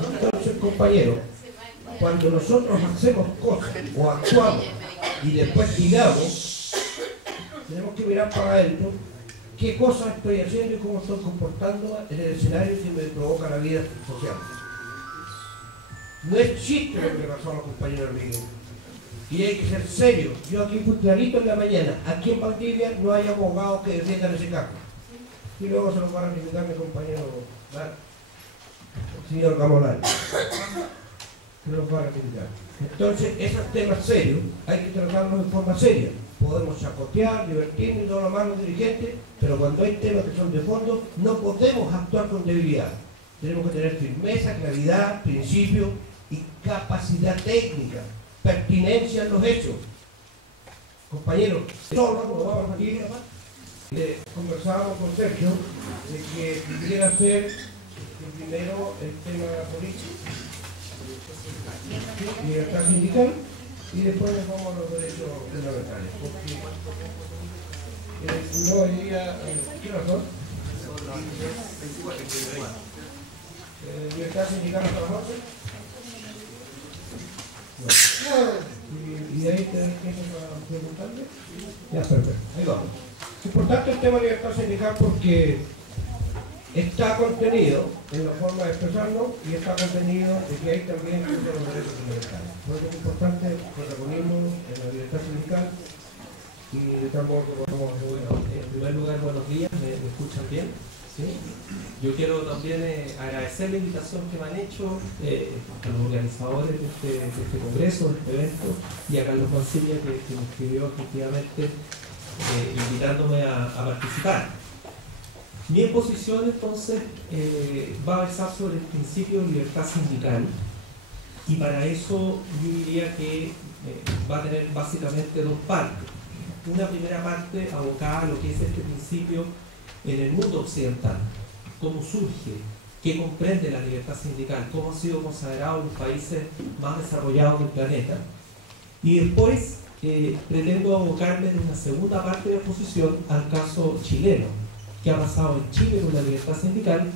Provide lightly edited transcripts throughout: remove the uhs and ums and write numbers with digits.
Entonces, compañeros, cuando nosotros hacemos cosas o actuamos y después digamos, tenemos que mirar para adentro qué cosas estoy haciendo y cómo estoy comportando en el escenario que me provoca la vida social. No es chiste lo que pasó a los compañeros amigos. Y hay que ser serio. Yo aquí fui clarito en la mañana. Aquí en Valdivia no hay abogados que defiendan ese caso. Y luego se lo va a ratificar mi compañero, el señor Gamolán. Se lo va a ratificar. Entonces, esos temas serios hay que tratarlos de forma seria. Podemos chacotear, divertirnos y todo lo malo los dirigentes, pero cuando hay temas que son de fondo, no podemos actuar con debilidad. Tenemos que tener firmeza, claridad, principio y capacidad técnica, pertinencia en los hechos. Compañeros, solo como vamos aquí, conversábamos con Sergio de que pudiera hacer primero el tema de la política, libertad sindical, y después nos vamos a los derechos fundamentales. Porque no diría, ¿qué razón? Libertad sindical hasta las 11. Y ahí tenés que preguntarle. Ya, perfecto. Ahí vamos. Es importante el tema de libertad sindical porque está contenido en la forma de expresarnos y está contenido de que hay también los derechos fundamentales. Por eso es importante el protagonismo en la libertad sindical y de tal modo que podamos. Bueno, en primer lugar, buenos días, ¿me escuchan bien? ¿Sí? Yo quiero también agradecer la invitación que me han hecho a los organizadores de este congreso, de este evento, y a Carlos Mancilla que me escribió efectivamente invitándome a participar. Mi exposición entonces va a versar sobre el principio de libertad sindical, y para eso yo diría que va a tener básicamente dos partes. Una primera parte abocada a lo que es este principio en el mundo occidental, cómo surge, qué comprende la libertad sindical, cómo ha sido consagrado en los países más desarrollados del planeta. Y después pretendo abocarme en una segunda parte de la exposición al caso chileno, que ha pasado en Chile con la libertad sindical,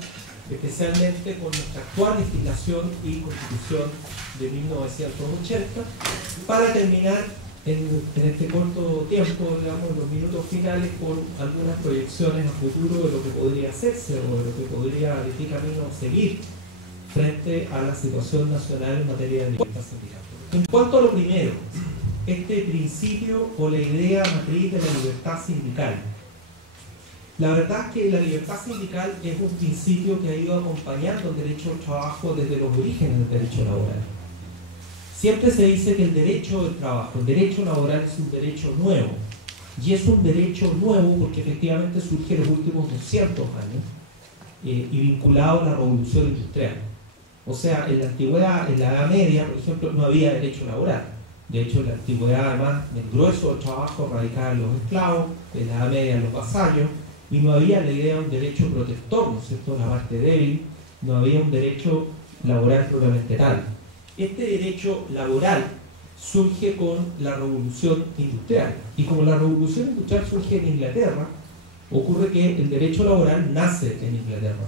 especialmente con nuestra actual legislación y constitución de 1980, para terminar en este corto tiempo, digamos, en los minutos finales, con algunas proyecciones a futuro de lo que podría hacerse o de lo que podría, de qué camino seguir frente a la situación nacional en materia de libertad sindical. En cuanto a lo primero, este principio o la idea matriz de la libertad sindical. La verdad es que la libertad sindical es un principio que ha ido acompañando el derecho al trabajo desde los orígenes del derecho laboral. Siempre se dice que el derecho del trabajo, el derecho laboral es un derecho nuevo. Y es un derecho nuevo porque efectivamente surge en los últimos 200 años y vinculado a la revolución industrial. O sea, en la antigüedad, en la Edad Media, por ejemplo, no había derecho laboral. De hecho, en la antigüedad, además, el grueso del trabajo radicaba en los esclavos, en la Edad Media en los vasallos, y no había la idea de un derecho protector, ¿no es cierto?, la parte débil, no había un derecho laboral propiamente tal. Este derecho laboral surge con la revolución industrial, y como la revolución industrial surge en Inglaterra, ocurre que el derecho laboral nace en Inglaterra.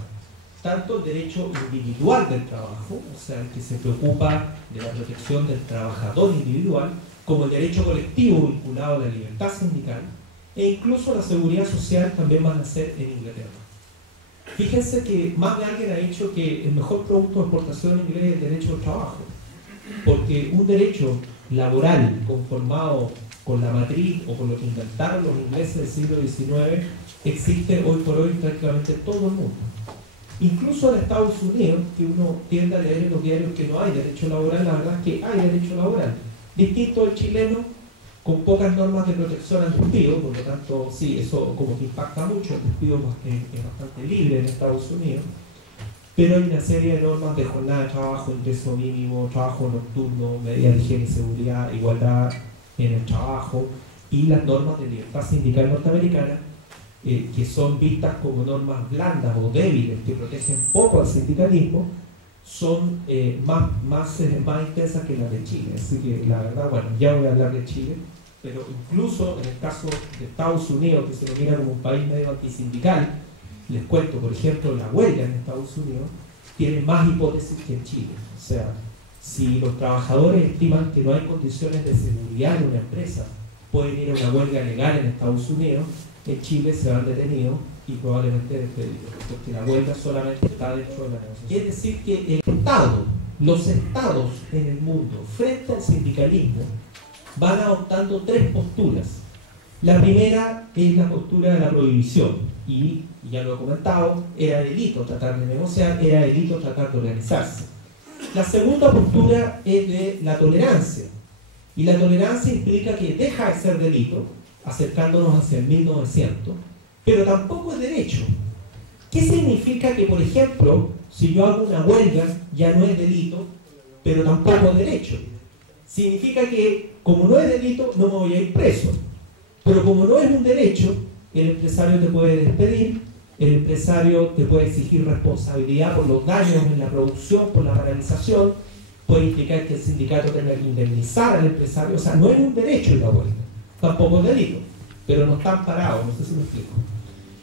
Tanto el derecho individual del trabajo, o sea, el que se preocupa de la protección del trabajador individual, como el derecho colectivo vinculado a la libertad sindical, e incluso la seguridad social también van a nacer en Inglaterra. Fíjense que más de alguien ha dicho que el mejor producto de exportación inglés es el derecho al trabajo, porque un derecho laboral conformado con la matriz o con lo que inventaron los ingleses del siglo XIX existe hoy por hoy en prácticamente todo el mundo. Incluso en Estados Unidos, que uno tiende a leer en los diarios que no hay derecho laboral, la verdad es que hay derecho laboral. Distinto al chileno, con pocas normas de protección al despido, por lo tanto, sí, eso como que impacta mucho, el despido es bastante libre en Estados Unidos, pero hay una serie de normas de jornada de trabajo, ingreso mínimo, trabajo nocturno, medidas de higiene y seguridad, igualdad en el trabajo, y las normas de libertad sindical norteamericana, que son vistas como normas blandas o débiles, que protegen poco al sindicalismo, son más intensas que las de Chile. Así que la verdad, bueno, ya voy a hablar de Chile, pero incluso en el caso de Estados Unidos, que se lo mira como un país medio antisindical, les cuento, por ejemplo, la huelga en Estados Unidos tiene más hipótesis que en Chile. O sea, si los trabajadores estiman que no hay condiciones de seguridad en una empresa, pueden ir a una huelga legal en Estados Unidos, en Chile se van detenidos y probablemente despedidos, porque la huelga solamente está dentro de la negociación. Quiere decir que el Estado, los estados en el mundo, frente al sindicalismo, van adoptando tres posturas. La primera es la postura de la prohibición, y ya lo he comentado, era delito tratar de negociar, era delito tratar de organizarse. La segunda postura es de la tolerancia, y la tolerancia implica que deja de ser delito, acercándonos hacia el 1900, pero tampoco es derecho. ¿Qué significa que, por ejemplo, si yo hago una huelga, ya no es delito, pero tampoco es derecho? Significa que, como no es delito, no me voy a ir preso. Pero como no es un derecho, el empresario te puede despedir, el empresario te puede exigir responsabilidad por los daños en la producción, por la paralización, puede implicar que el sindicato tenga que indemnizar al empresario. O sea, no es un derecho la huelga, tampoco es delito, pero no están parados, no sé si me explico.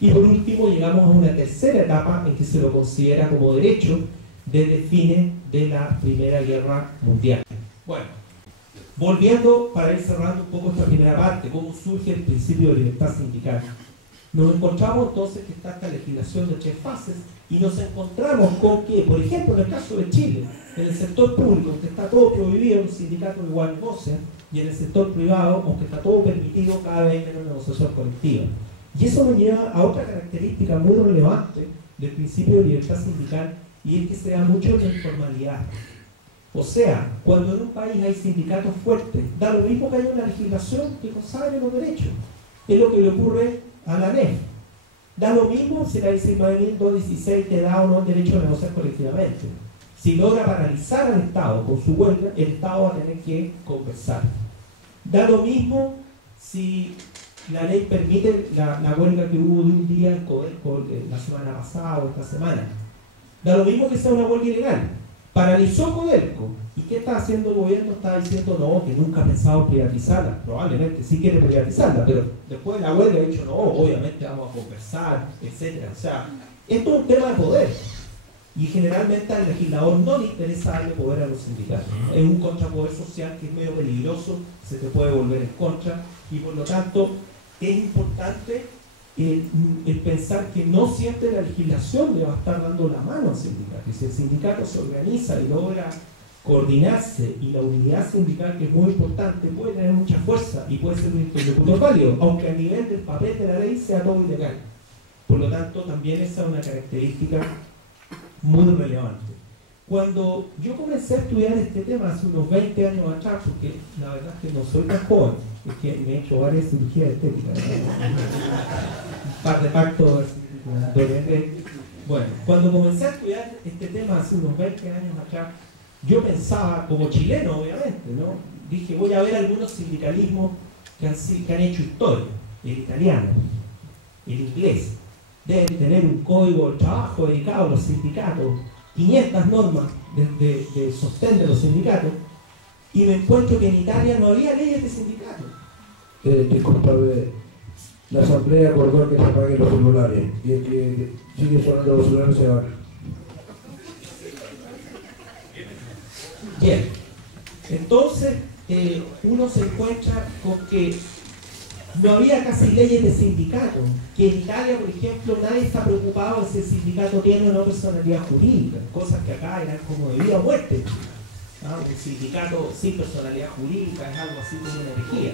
Y por último llegamos a una tercera etapa en que se lo considera como derecho desde fines de la Primera Guerra Mundial. Bueno, volviendo para ir cerrando un poco esta primera parte, cómo surge el principio de libertad sindical. Nos encontramos entonces que está esta legislación de tres fases y nos encontramos con que, por ejemplo, en el caso de Chile, en el sector público, aunque está todo prohibido, los sindicatos igual negocian, y en el sector privado, aunque está todo permitido, cada vez menos negociación colectiva. Y eso nos lleva a otra característica muy relevante del principio de libertad sindical, y es que se da mucho en la informalidad. O sea, cuando en un país hay sindicatos fuertes, da lo mismo que haya una legislación que consagre los derechos. Es lo que le ocurre a la NEF. Da lo mismo si la 19.216 te da o no el derecho a negociar colectivamente. Si logra paralizar al Estado con su huelga, el Estado va a tener que conversar. Da lo mismo si la ley permite la huelga que hubo de un día en Codelco la semana pasada o esta semana. Da lo mismo que sea una huelga ilegal. Paralizó Codelco. ¿Y qué está haciendo el gobierno? Está diciendo no, que nunca ha pensado privatizarla. Probablemente sí quiere privatizarla, pero después de la huelga ha dicho no, obviamente vamos a conversar, etc. O sea, esto es un tema de poder. Y generalmente al legislador no le interesa darle poder a los sindicatos. Es un contrapoder social que es medio peligroso, se te puede volver en contra, y por lo tanto es importante el pensar que no siempre la legislación le va a estar dando la mano al sindicato. Y si el sindicato se organiza y logra coordinarse, y la unidad sindical, que es muy importante, puede tener mucha fuerza y puede ser un interlocutor válido, aunque a nivel del papel de la ley sea todo ilegal. Por lo tanto, también esa es una característica muy relevante. Cuando yo comencé a estudiar este tema hace unos 20 años atrás, porque la verdad es que no soy tan joven, es que me he hecho varias cirugías estéticas, un par de pactos, bueno, cuando comencé a estudiar este tema hace unos 20 años atrás, yo pensaba, como chileno obviamente, ¿no? Dije, voy a ver algunos sindicalismos que han hecho historia. El italiano, el inglés, deben tener un código de trabajo dedicado a los sindicatos, 500 normas de sostén de los sindicatos, y me encuentro que en Italia no había leyes de sindicatos. Disculpa, la asamblea acordó que se apaguen los celulares, y el que sigue sonando los celulares se va. Bien, entonces uno se encuentra con que no había casi leyes de sindicato, que en Italia, por ejemplo, nadie está preocupado de si el sindicato tiene o no personalidad jurídica, cosas que acá eran como de vida o muerte. ¿No? Un sindicato sin personalidad jurídica es algo así como una herejía.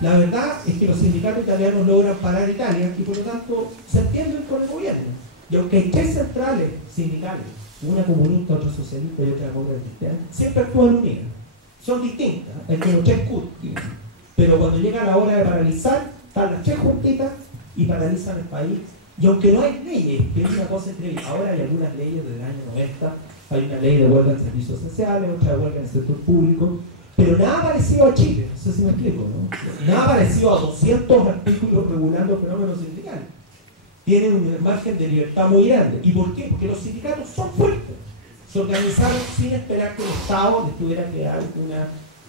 La verdad es que los sindicatos italianos logran parar Italia y por lo tanto se entienden con el gobierno. Y aunque hay tres centrales sindicales, una comunista, otra socialista y otra demócrata cristiana, siempre actúan unidas. Son distintas, hay como tres CUT, pero cuando llega la hora de paralizar, están las tres juntitas y paralizan el país. Y aunque no hay leyes, que es una cosa increíble, ahora hay algunas leyes desde el año 90, hay una ley de huelga en servicios esenciales, otra de huelga en el sector público, pero nada parecido a Chile, no sé si me explico, ¿no? Nada parecido a 200 artículos regulando fenómenos sindicales. Tienen un margen de libertad muy grande. ¿Y por qué? Porque los sindicatos son fuertes. Se organizaron sin esperar que el Estado les tuviera que dar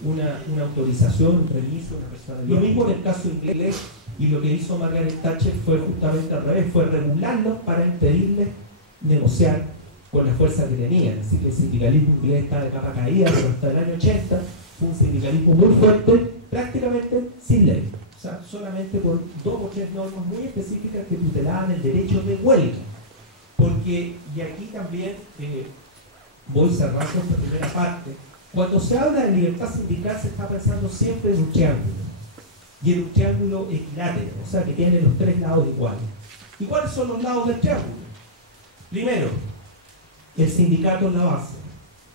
una autorización, un permiso, una personalidad. Lo mismo en el caso inglés, y lo que hizo Margaret Thatcher fue justamente al revés, fue regularlos para impedirles negociar con la fuerza que tenía. Es decir, el sindicalismo inglés está de capa caída, pero hasta el año 80 fue un sindicalismo muy fuerte, prácticamente sin ley. O sea, solamente con 2 o 3 normas muy específicas que tutelaban el derecho de huelga. Porque, y aquí también voy cerrando esta primera parte, cuando se habla de libertad sindical se está pensando siempre en un triángulo, y en un triángulo equilátero, o sea que tiene los 3 lados iguales. ¿Y cuáles son los lados del triángulo? Primero, el sindicato en la base.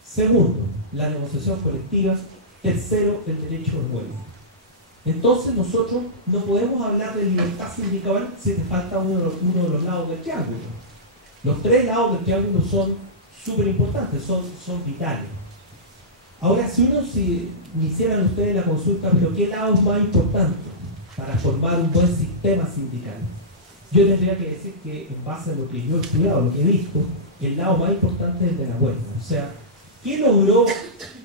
Segundo, la negociación colectiva. Tercero, el derecho de huelga. Entonces nosotros no podemos hablar de libertad sindical si te falta uno de los lados del triángulo. Los 3 lados del triángulo son súper importantes, son vitales. Ahora, si me hicieran ustedes la consulta, pero ¿qué lado es más importante para formar un buen sistema sindical? Yo tendría que decir que, en base a lo que yo he estudiado, lo que he visto, el lado más importante es el de la huelga. O sea, ¿qué logró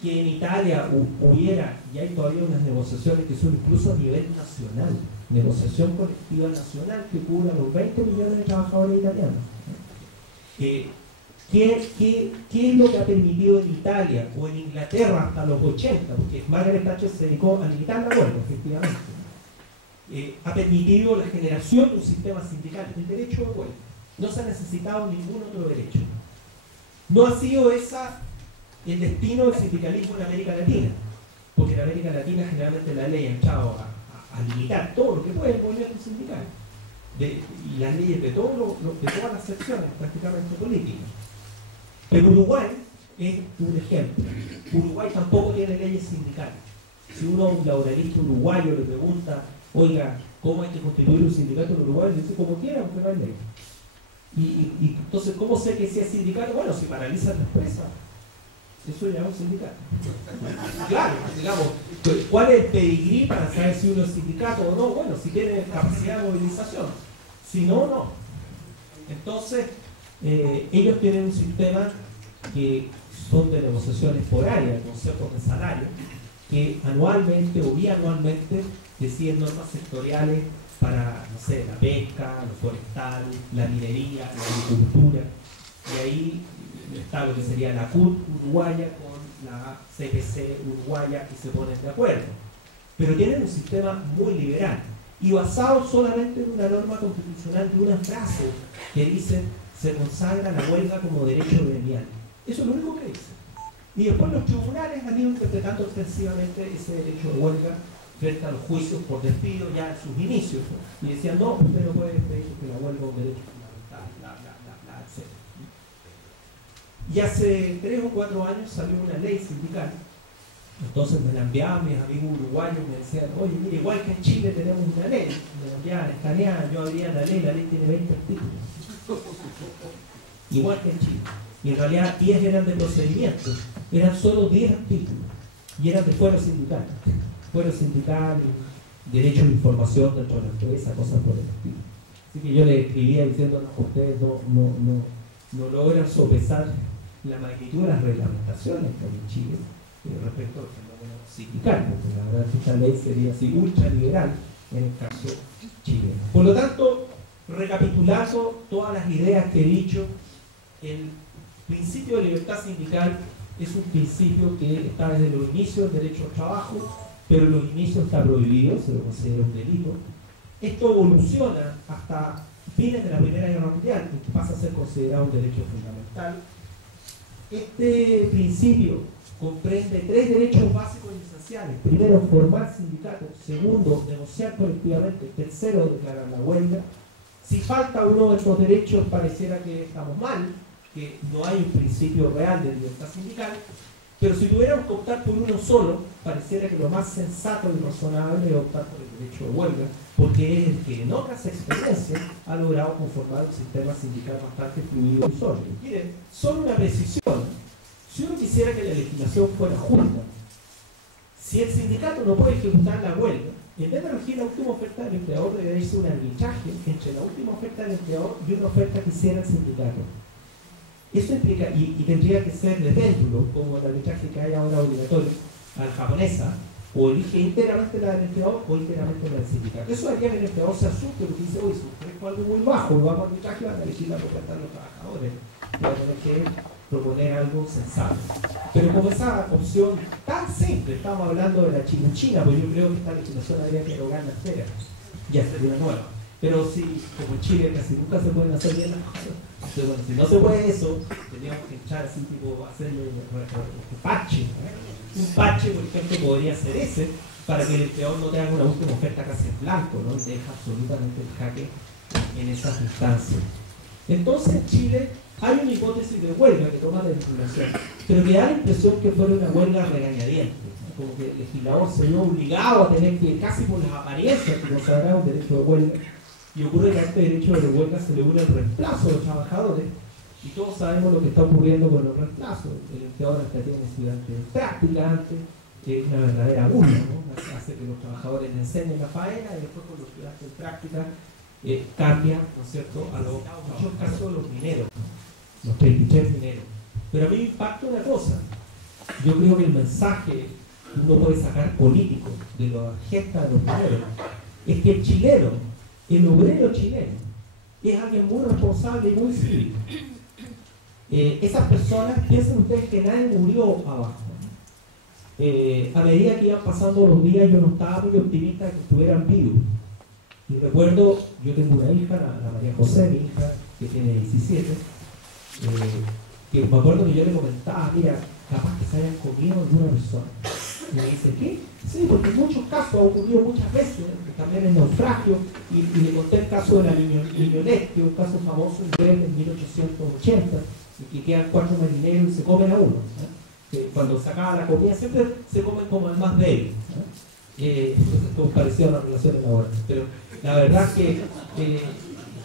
que en Italia hubiera, y hay todavía unas negociaciones que son incluso a nivel nacional, negociación colectiva nacional que cubra los 20 millones de trabajadores italianos? ¿Qué es lo que ha permitido en Italia o en Inglaterra hasta los 80? Porque Margaret Thatcher se dedicó a limitar la huelga, efectivamente. Ha permitido la generación de un sistema sindical, el derecho de huelga. No se ha necesitado ningún otro derecho. No ha sido el destino del sindicalismo en América Latina, porque en América Latina generalmente la ley ha entrado a limitar todo lo que puede el movimiento sindical, y las leyes de todas las secciones prácticamente políticas. Pero Uruguay es un ejemplo. Uruguay tampoco tiene leyes sindicales. Si uno a un laboralista uruguayo le pregunta, oiga, ¿cómo hay que constituir un sindicato en Uruguay? Le dice, como quiera, porque no hay ley. Y entonces, ¿cómo sé que si es sindicato? Bueno, si paralizan la empresa, eso ya es un sindicato. Claro, digamos, ¿cuál es el pedigrí para saber si uno es sindicato o no? Bueno, si tiene capacidad de movilización. Si no, no. Entonces, ellos tienen un sistema que son de negociaciones por área, consejos de salario, que anualmente o bianualmente deciden normas sectoriales para, no sé, la pesca, lo forestal, la minería, la agricultura, y ahí está lo que sería la CUT uruguaya con la CPC uruguaya y se ponen de acuerdo. Pero tienen un sistema muy liberal y basado solamente en una norma constitucional, de una frase que dice se consagra la huelga como derecho gremial. Eso es lo único que dice. Y después los tribunales han ido interpretando extensivamente ese derecho de huelga frente a los juicios por despido ya en sus inicios, ¿no? Y decían, no, usted no puede pedir que la huelga es un derecho fundamental, etc. Y hace 3 o 4 años salió una ley sindical. Entonces me la enviaban mis amigos uruguayos, me decían, oye, mire, igual que en Chile tenemos una ley. Me la enviaban escaneada, yo abría la ley tiene 20 artículos. Igual que en Chile. Y en realidad 10 eran de procedimiento, eran solo 10 artículos. Y eran de fuero sindical. Fuero sindical, derecho de información dentro de la empresa, cosas por el estilo. Así que yo les escribía diciendo, no, ustedes no logran sopesar la magnitud de las reglamentaciones que hay en Chile respecto al fenómeno sindical, porque la verdad es que esta ley sería así ultra liberal en el caso chileno. Por lo tanto, recapitulando todas las ideas que he dicho, el principio de libertad sindical es un principio que está desde los inicios del derecho al trabajo, pero en los inicios está prohibido, se lo considera un delito. Esto evoluciona hasta fines de la Primera Guerra Mundial, que pasa a ser considerado un derecho fundamental. Este principio comprende 3 derechos básicos y esenciales. Primero, formar sindicatos. Segundo, negociar colectivamente. Tercero, declarar la huelga. Si falta uno de estos derechos, pareciera que estamos mal, que no hay un principio real de libertad sindical, pero si tuviéramos que optar por uno solo, pareciera que lo más sensato y razonable es optar por el derecho de huelga, porque es el que en otras experiencias ha logrado conformar un sistema sindical bastante fluido y sólido. Miren, solo una precisión. Si uno quisiera que la legislación fuera justa, si el sindicato no puede ejecutar la huelga, en vez de elegir la última oferta del empleador, debería irse un arbitraje entre la última oferta del empleador y una oferta que hiciera el sindicato. Eso implica, y tendría que ser de péndulo, como el arbitraje que hay ahora obligatorio, a la japonesa, o elige íntegramente la del empleador o íntegramente la del sindicato. Eso haría que el empleador se asuste porque dice, oye, si ustedes con algo muy bajo y vamos a arbitraje, van a elegir la propuesta de los trabajadores. Van a tener que proponer algo sensato. Pero como esa opción tan simple, estamos hablando de la chimuchina, pues yo creo que esta legislación habría que erogar la esfera, ya sería una nueva. Pero si, como en Chile casi nunca se pueden hacer bien las cosas, entonces, bueno, si no se puede eso, tendríamos que echar así, tipo, hacerle un parche. Un parche, por ejemplo, podría ser ese, para que el empleador no tenga una última oferta casi en blanco, ¿no? Y deja absolutamente el jaque en esas instancias. Entonces, en Chile hay una hipótesis de huelga que toma la vinculación, pero que da la impresión que fuera una huelga regañadiente, ¿no? Como que el legislador se vio obligado a tener que, casi por las apariencias que consagraba un derecho de huelga, y ocurre que a este derecho de huelga se le une el reemplazo de los trabajadores, y todos sabemos lo que está ocurriendo con los reemplazos. El empleador hasta tiene estudiantes de práctica antes, que es una verdadera burla, ¿no? Hace que los trabajadores le enseñen la faena y después con los estudiantes de práctica cambian, ¿no es cierto?, a los muchos casos los mineros, ¿no? Los 33 mineros. Pero a mí me impacta una cosa. Yo creo que el mensaje que uno puede sacar político de la gesta de los mineros es que el chileno, el obrero chileno, es alguien muy responsable y muy cívico. Esas personas, piensen ustedes que nadie murió abajo. A medida que iban pasando los días, yo no estaba muy optimista de que estuvieran vivos. Y recuerdo, yo tengo una hija, la María José, mi hija, que tiene 17, que me acuerdo que yo le comentaba, mira, capaz que se hayan comido alguna persona. Y me dice, ¿qué? Sí, porque en muchos casos ha ocurrido muchas veces, también en naufragio, y le conté el caso de la Miñolet, que es un caso famoso en 1880, y que quedan 4 marineros y se comen a uno. Que cuando se acaba la comida siempre se comen como el más débil. Como pareció a las relaciones laborales. Pero la verdad es que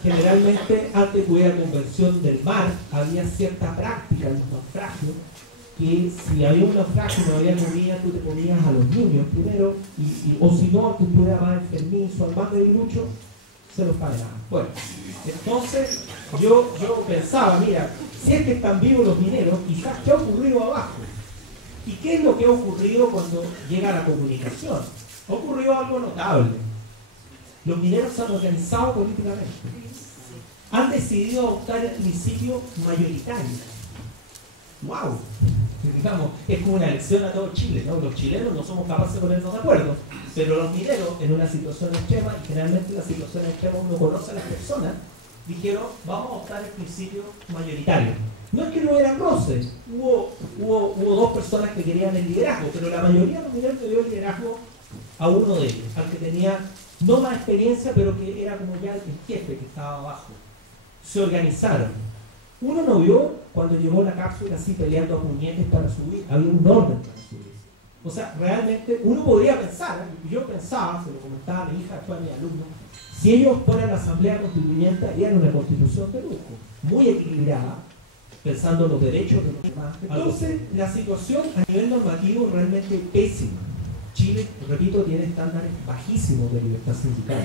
generalmente antes que hubiera convención del mar, había cierta práctica en los naufragios, que si había un naufragio y no había comida, tú te ponías a los niños primero, o si no, tú estuvieras más enfermizo, al más debilucho, se los pagaban. Bueno, entonces yo pensaba, mira, si es que están vivos los mineros, quizás ¿qué ha ocurrido abajo? ¿Y qué es lo que ha ocurrido cuando llega la comunicación? Ha ocurrido algo notable. Los mineros se han organizado políticamente. Han decidido adoptar el principio mayoritario. ¡Wow! Digamos, es como una lección a todo Chile, ¿no? Los chilenos no somos capaces de ponernos de acuerdo, pero los mineros, en una situación extrema, y generalmente en la situación extrema uno conoce a las personas, dijeron, vamos a adoptar el principio mayoritario. No es que no eran roces, hubo 2 personas que querían el liderazgo, pero la mayoría de los mineros le dio el liderazgo a uno de ellos, al que tenía no más experiencia, pero que era como ya el jefe que estaba abajo. Se organizaron. Uno no vio cuando llegó la cápsula así peleando a puñetes para subir, había un orden para subir. O sea, realmente uno podría pensar, yo pensaba, se lo comentaba a mi hija, fue a mi alumno, si ellos fueran la asamblea constituyente harían una constitución de lujo, muy equilibrada, pensando en los derechos de los demás. Entonces, la situación a nivel normativo es realmente pésima. Chile, repito, tiene estándares bajísimos de libertad sindical.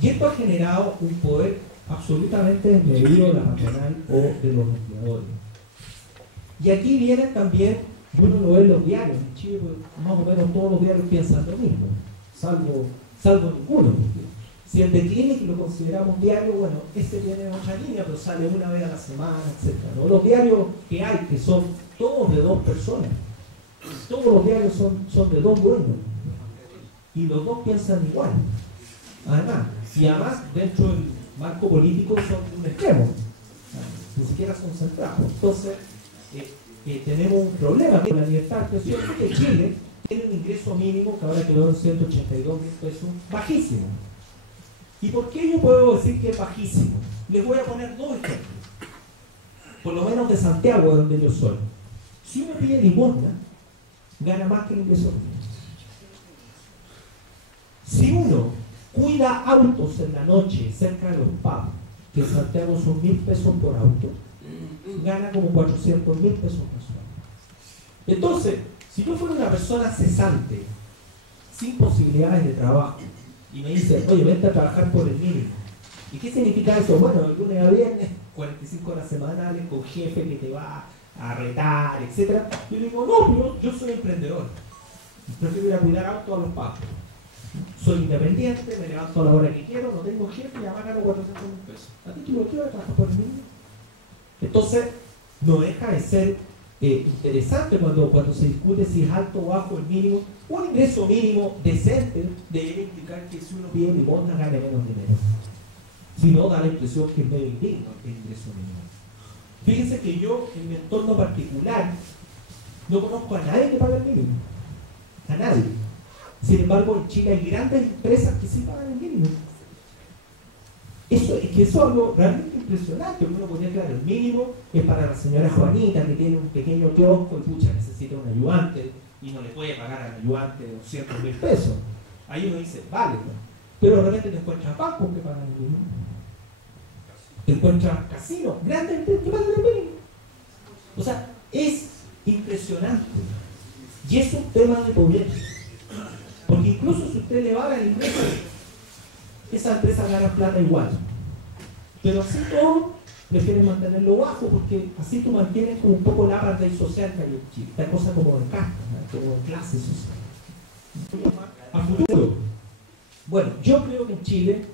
Y esto ha generado un poder absolutamente desmedido de la patronal o de los empleadores. Y aquí vienen también, uno lo ve en los diarios, en Chile pues, más o menos todos los diarios piensan lo mismo, salvo ninguno. Si el de Clinic lo consideramos diario, bueno, ese viene en otra línea, pero sale una vez a la semana, etc. ¿no? Los diarios que hay, que son todos de 2 personas, todos los diarios son de 2 dueños, y los 2 piensan igual. Además, dentro del marco político son de un extremo, ni siquiera son centrados. Entonces, tenemos un problema con la libertad de expresión, que Chile tiene un ingreso mínimo que ahora quedó en 182.000 pesos, bajísimo. ¿Y por qué yo puedo decir que es bajísimo? Les voy a poner 2 ejemplos, por lo menos de Santiago, de donde yo soy. Si uno pide limosna, gana más que el ingreso mínimo. Si uno cuida autos en la noche cerca de los pubs, que en Santiago son 1.000 pesos por auto, gana como 400.000 pesos mensuales. Entonces, si yo fuera una persona cesante, sin posibilidades de trabajo, y me dice, oye, vente a trabajar por el mínimo. ¿Y qué significa eso? Bueno, el lunes a viernes, 45 horas semanales, con jefe que te va a retar, etc. Yo le digo, no, yo soy emprendedor. Prefiero ir a cuidar autos a los pagos. Soy independiente, me levanto a la hora que quiero, no tengo jefe y además gano 400.000 pesos. ¿A ti tú lo quieres trabajar por el mínimo? Entonces, no deja de ser interesante cuando se discute si es alto o bajo el mínimo. Un ingreso mínimo decente debería implicar que si uno pide limosna gane menos dinero. Si no, da la impresión que es medio indigno el ingreso mínimo. Fíjense que yo, en mi entorno particular, no conozco a nadie que pague el mínimo. A nadie. Sin embargo, en Chile hay grandes empresas que sí pagan el mínimo. Eso es algo realmente impresionante. Uno podría crear el mínimo es para la señora Juanita que tiene un pequeño kiosco y pucha, necesita un ayudante y no le puede pagar al ayudante 200.000 pesos. Ahí uno dice, vale, ¿no? Pero realmente te encuentras bancos que pagan el mínimo. Te encuentras casinos grandes que pagan el mínimo. O sea, es impresionante. Y es un tema de pobreza. Porque incluso si usted le va a la empresa, esa empresa gana plata igual. Pero así todo, prefieren mantenerlo bajo porque así tú mantienes como un poco la parte social que hay en Chile. Esta cosa como de casta, ¿no? Como de clase social. A futuro. Bueno, yo creo que en Chile,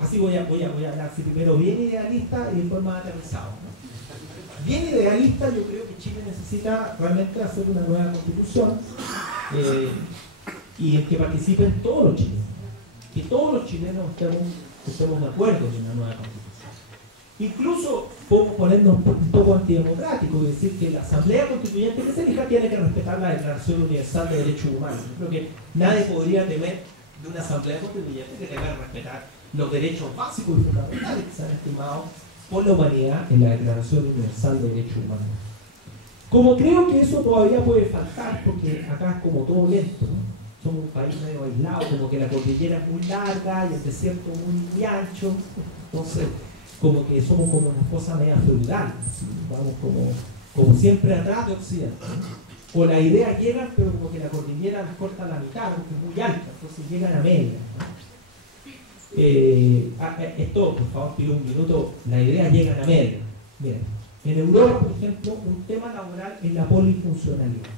así voy a hablar así primero bien idealista y después más aterrizado, ¿no? Bien idealista, yo creo que Chile necesita realmente hacer una nueva constitución y en que participen todos los chilenos. Que todos los chilenos estemos de acuerdo en una nueva constitución. Incluso podemos ponernos un poco antidemocráticos y decir que la Asamblea Constituyente que se elija tiene que respetar la Declaración Universal de Derechos Humanos. Yo creo que nadie podría temer de una Asamblea Constituyente que tenga que respetar los derechos básicos y fundamentales que se han estimado por la humanidad en la Declaración Universal de Derechos Humanos. Como creo que eso todavía puede faltar, porque acá es como todo lento, ¿no? Somos un país medio aislado, como que la cordillera es muy larga y el desierto muy ancho, entonces como que somos como una cosa media feudal, ¿sí? Vamos como siempre atrás de Occidente, ¿no? O las ideas llegan, pero como que la cordillera nos corta la mitad, porque es muy alta, entonces llegan a media, ¿no? Esto, por favor, pido un minuto, las ideas llegan a media. Miren, en Europa, por ejemplo, un tema laboral es la polifuncionalidad.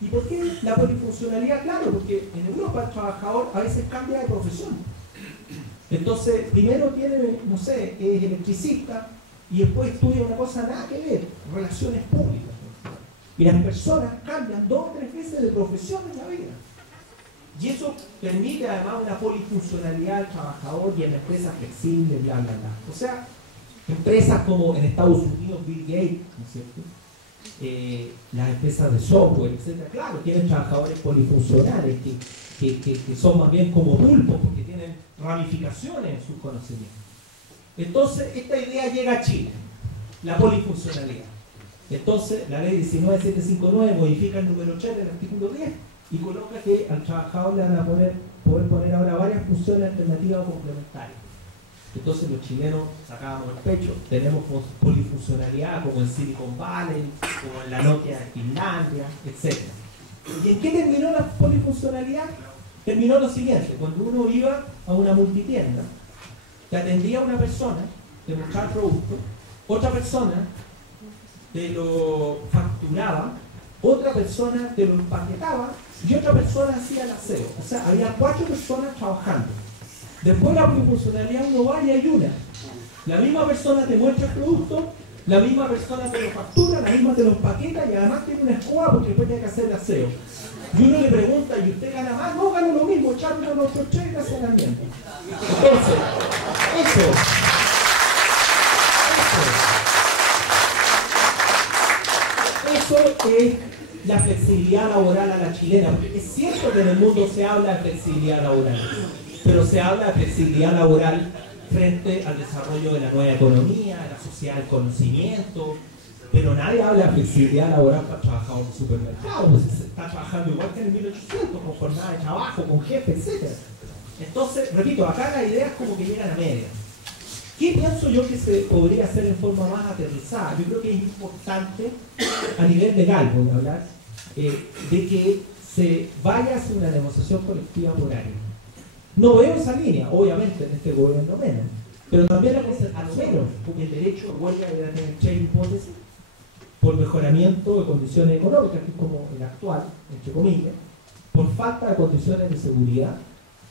¿Y por qué la polifuncionalidad? Claro, porque en Europa el trabajador a veces cambia de profesión. Entonces, primero tiene, no sé, es electricista y después estudia una cosa nada que ver, relaciones públicas. Y las personas cambian 2 o 3 veces de profesión en la vida. Y eso permite además una polifuncionalidad al trabajador y en empresas flexibles, bla, bla, bla. O sea, empresas como en Estados Unidos, Bill Gates, ¿no es cierto? Las empresas de software, etc. Claro, tienen trabajadores polifuncionales que son más bien como pulpos porque tienen ramificaciones en sus conocimientos. Entonces, esta idea llega a Chile, la polifuncionalidad. Entonces, la ley 19759 modifica el número 3 del artículo 10 y coloca que al trabajador le van a poder poner ahora varias funciones alternativas o complementarias. Entonces los chilenos sacábamos el pecho, tenemos polifuncionalidad como en Silicon Valley, como en la Nokia de Finlandia, etc. ¿Y en qué terminó la polifuncionalidad? Terminó lo siguiente: cuando uno iba a una multitienda, te atendía una persona, te mostraba el producto, otra persona te lo facturaba, otra persona te lo empaquetaba y otra persona hacía el aseo. O sea, había 4 personas trabajando. Después la polifuncionalidad uno va y hay una. La misma persona te muestra el producto, la misma persona te lo factura, la misma te lo empaqueta y además tiene una escoba porque después tiene que hacer el aseo. Y uno le pregunta, ¿y usted gana más? No, gano lo mismo, echarme a los otros 3 y hacer el ambiente. Entonces, eso es la flexibilidad laboral a la chilena. Porque es cierto que en el mundo se habla de flexibilidad laboral, pero se habla de flexibilidad laboral frente al desarrollo de la nueva economía, de la sociedad del conocimiento, pero nadie habla de flexibilidad laboral para trabajadores de supermercado, pues se está trabajando igual que en el 1800, con jornada de trabajo, con jefe, etc. Entonces, repito, acá las ideas como que llegan a media. ¿Qué pienso yo que se podría hacer en forma más aterrizada? Yo creo que es importante, a nivel legal, voy a hablar, de que se vaya hacia una negociación colectiva por área. No veo esa línea, obviamente, en este gobierno menos, pero también a lo menos, porque el derecho de huelga debe tener 3 hipótesis: por mejoramiento de condiciones económicas, que es como el actual, entre comillas, por falta de condiciones de seguridad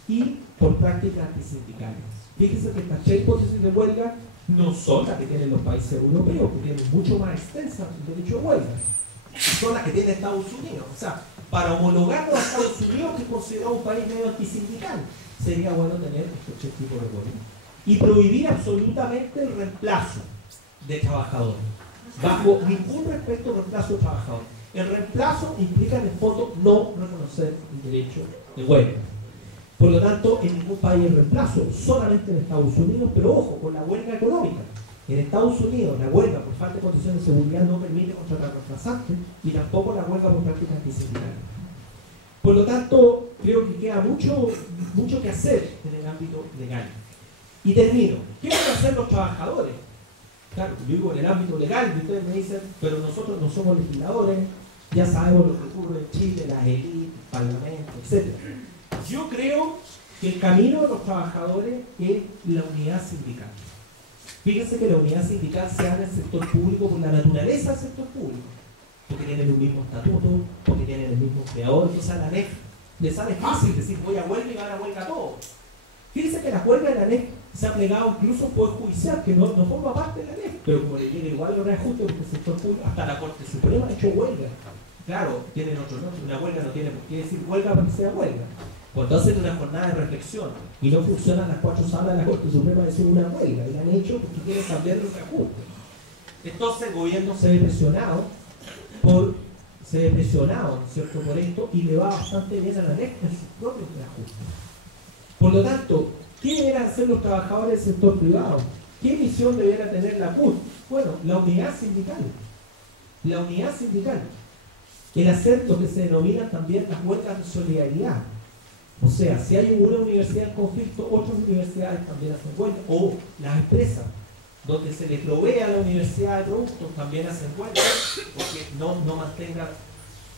y por prácticas antisindicales. Fíjense que estas 3 hipótesis de huelga no son las que tienen los países europeos, que tienen mucho más extensa el derecho de huelga. Son las que tiene Estados Unidos. O sea, para homologarlo a Estados Unidos, que es considerado un país medio antisindical, sería bueno tener estos 3 tipos de huelga. Y prohibir absolutamente el reemplazo de trabajadores. Bajo ningún respecto reemplazo de trabajadores. El reemplazo implica en el fondo no reconocer el derecho de huelga. Por lo tanto, en ningún país el reemplazo, solamente en Estados Unidos, pero ojo, con la huelga económica. En Estados Unidos, la huelga por falta de condiciones de seguridad no permite contratar reemplazantes y tampoco la huelga por prácticas antisindicales. Por lo tanto, creo que queda mucho que hacer en el ámbito legal. Y termino. ¿Qué van a hacer los trabajadores? Claro, yo digo en el ámbito legal, y ustedes me dicen, pero nosotros no somos legisladores, ya sabemos lo que ocurre en Chile, las élites, el parlamento, etc. Yo creo que el camino de los trabajadores es la unidad sindical. Fíjense que la unidad sindical se da en el sector público por la naturaleza del sector público, porque tienen el mismo estatuto, porque tienen el mismo empleador. Entonces a la ANEF le sale fácil decir voy a huelga y van a huelga todos. Fíjense que las huelgas de la ANEF se han plegado incluso un poder judicial que no forma parte de la ANEF, pero como le llega igual no es justo porque el sector público, hasta la Corte Suprema ha hecho huelga. Claro, tienen otro nombre, una huelga no tiene por qué decir huelga para que sea huelga. Cuando hacen una jornada de reflexión y no funcionan las 4 salas de la Corte Suprema, es una huelga, y la han hecho porque quieren cambiar los reajustes. Entonces el gobierno se ve presionado, ¿no es cierto?, por esto, y le va bastante bien a la ANEF en sus propios reajustes. Por lo tanto, ¿qué deberían hacer los trabajadores del sector privado? ¿Qué misión debería tener la CUT? Bueno, la unidad sindical. La unidad sindical. El hacer lo que se denominan también las huelgas de solidaridad. O sea, si hay una universidad en conflicto, otras universidades también hacen huelga. O las empresas, donde se le provee a la universidad de productos, también hacen huelga, porque no mantenga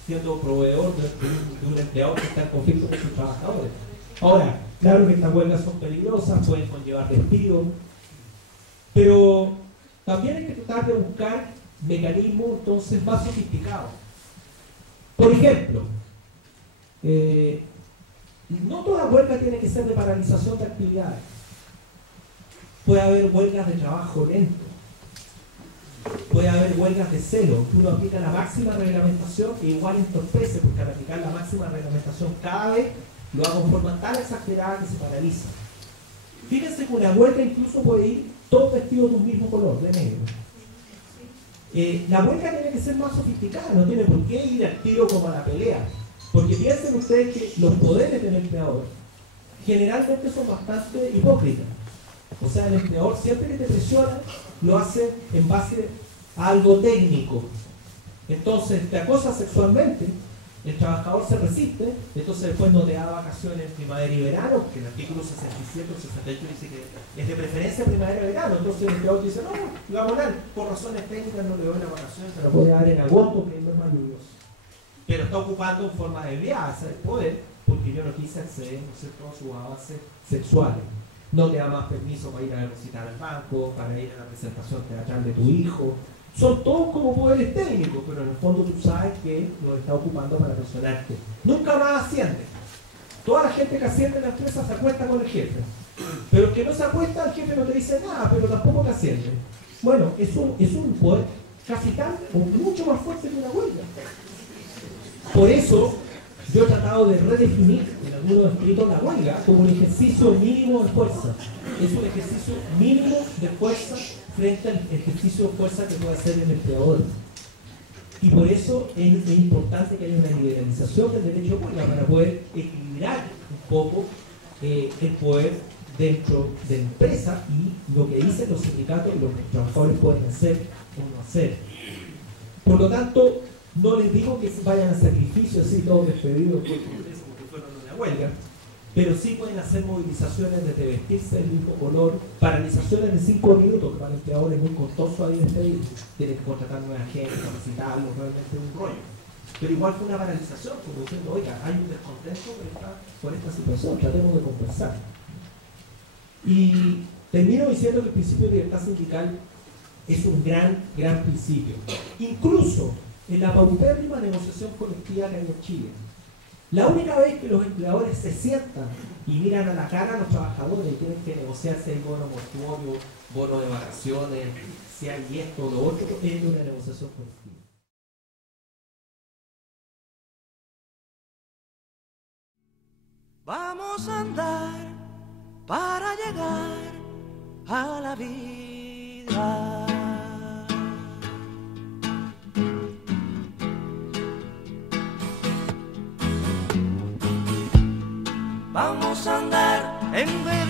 siendo proveedor de un empleador que está en conflicto con sus trabajadores. Ahora, claro que estas huelgas son peligrosas, pueden conllevar despidos, pero también hay que tratar de buscar mecanismos entonces más sofisticados. Por ejemplo, no toda huelga tiene que ser de paralización de actividades. Puede haber huelgas de trabajo lento. Puede haber huelgas de celo, que uno aplica la máxima reglamentación e igual entorpece, porque al aplicar la máxima reglamentación cada vez lo hago en forma tan exagerada que se paraliza. Fíjense que una huelga incluso puede ir todos vestidos de un mismo color, de negro. La huelga tiene que ser más sofisticada, no tiene por qué ir al tiro como a la pelea. Porque piensen ustedes que los poderes del empleador generalmente son bastante hipócritas. O sea, el empleador siempre que te presiona lo hace en base a algo técnico. Entonces te acosa sexualmente, el trabajador se resiste, entonces después no te da vacaciones en primavera y verano, porque el artículo 67 o 68 dice que es de preferencia primavera y verano. Entonces el empleador dice, no, laboral, por razones técnicas no le doy la vacación, se la puede dar en agosto, que es más lluvioso. Pero está ocupando en forma de viaje el poder, porque yo no quise acceder, ¿no es cierto?, a sus avances sexuales. No te da más permiso para ir a visitar al banco, para ir a la presentación teatral de tu hijo. Son todos como poderes técnicos, pero en el fondo tú sabes que lo está ocupando para presionarte. Nunca más asciende. Toda la gente que asciende en la empresa se acuesta con el jefe. Pero el que no se acuesta, el jefe no te dice nada, pero tampoco te asciende. Bueno, es un poder casi tan o mucho más fuerte que una huelga. Por eso, yo he tratado de redefinir en algunos escritos la huelga como un ejercicio mínimo de fuerza. Es un ejercicio mínimo de fuerza frente al ejercicio de fuerza que puede hacer el empleador. Y por eso es importante que haya una liberalización del derecho de huelga para poder equilibrar un poco el poder dentro de la empresa y lo que dicen los sindicatos y lo que los trabajadores pueden hacer o no hacer. Por lo tanto, no les digo que vayan a sacrificios así todos despedidos por Congreso porque fueron una huelga, pero sí pueden hacer movilizaciones desde vestirse del mismo color, paralizaciones de 5 minutos, que para el empleador es muy costoso ahí despedir, tiene que contratar nueva gente, capacitarlo, realmente es un rollo. Pero igual fue una paralización, como diciendo, oiga, hay un descontento por esta situación, tratemos de conversar. Y termino diciendo que el principio de libertad sindical es un gran principio. Incluso en la paupérrima negociación colectiva que hay en Chile, La única vez que los empleadores se sientan y miran a la cara a los trabajadores y tienen que negociar si hay bono mortuorio, bono de vacaciones, si hay esto o lo otro, es una negociación colectiva. Vamos a andar para llegar a la vida. Vamos a andar en vez